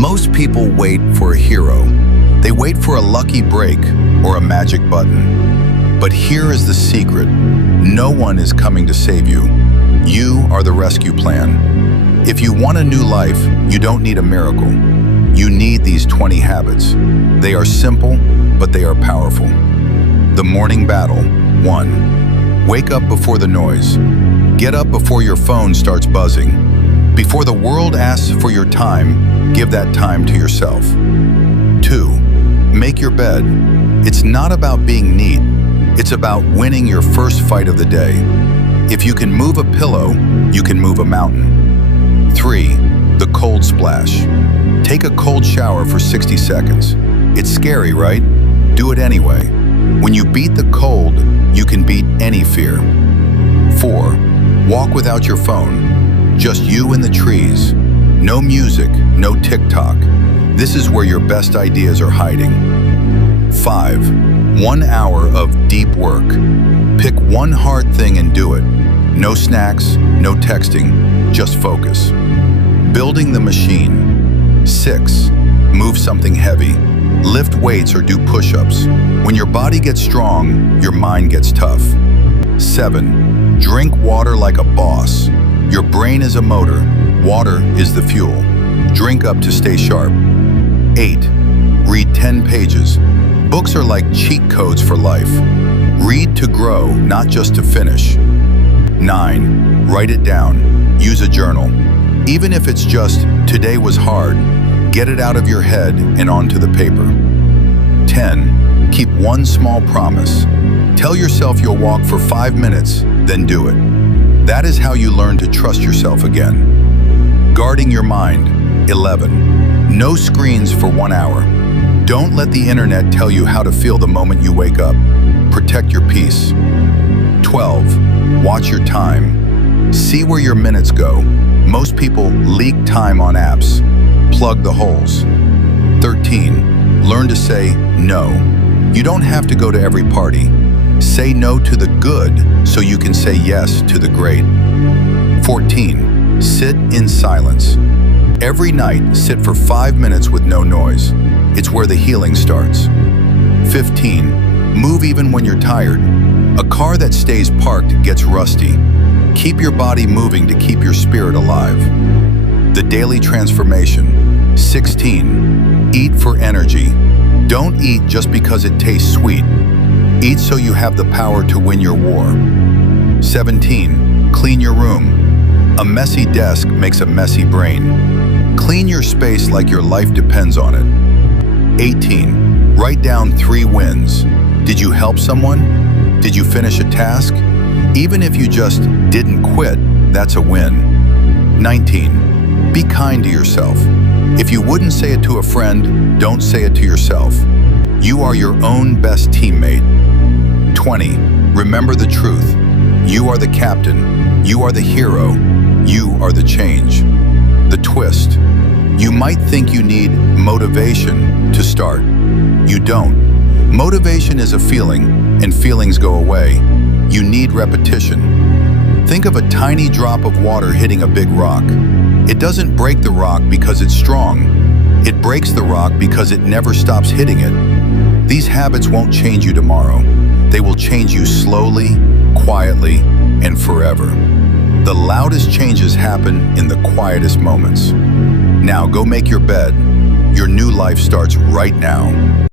Most people wait for a hero. They wait for a lucky break or a magic button. But here is the secret. No one is coming to save you. You are the rescue plan. If you want a new life, you don't need a miracle. You need these 20 habits. They are simple, but they are powerful. The morning battle. 1. Wake up before the noise. Get up before your phone starts buzzing. Before the world asks for your time, give that time to yourself. 2. Make your bed. It's not about being neat. It's about winning your first fight of the day. If you can move a pillow, you can move a mountain. 3. The cold splash. Take a cold shower for 60 seconds. It's scary, right? Do it anyway. When you beat the cold, you can beat any fear. 4. Walk without your phone. Just you and the trees. No music, no TikTok. This is where your best ideas are hiding. 5. 1 hour of deep work. Pick one hard thing and do it. No snacks, no texting, just focus. Building the machine. 6. Move something heavy. Lift weights or do push-ups. When your body gets strong, your mind gets tough. 7. Drink water like a boss. Your brain is a motor. Water is the fuel. Drink up to stay sharp. 8. Read 10 pages. Books are like cheat codes for life. Read to grow, not just to finish. 9. Write it down. Use a journal. Even if it's just, today was hard, get it out of your head and onto the paper. 10. Keep one small promise. Tell yourself you'll walk for 5 minutes, then do it. That is how you learn to trust yourself again. Guarding your mind. 11. No screens for 1 hour. Don't let the internet tell you how to feel the moment you wake up. Protect your peace. 12. Watch your time. See where your minutes go. Most people leak time on apps. Plug the holes. 13. Learn to say no. You don't have to go to every party. Say no to the good so you can say yes to the great. 14. Sit in silence. Every night, sit for 5 minutes with no noise. It's where the healing starts. 15. Move even when you're tired. A car that stays parked gets rusty. Keep your body moving to keep your spirit alive. The daily transformation. 16. Eat for energy. Don't eat just because it tastes sweet. Eat so you have the power to win your war. 17. Clean your room. A messy desk makes a messy brain. Clean your space like your life depends on it. 18. Write down 3 wins. Did you help someone? Did you finish a task? Even if you just didn't quit, that's a win. 19. Be kind to yourself. If you wouldn't say it to a friend, don't say it to yourself. You are your own best teammate. 20. Remember the truth. You are the captain. You are the hero. You are the change. The twist. You might think you need motivation to start. You don't. Motivation is a feeling, and feelings go away. You need repetition. Think of a tiny drop of water hitting a big rock. It doesn't break the rock because it's strong. It breaks the rock because it never stops hitting it. These habits won't change you tomorrow. They will change you slowly, quietly, and forever. The loudest changes happen in the quietest moments. Now go make your bed. Your new life starts right now.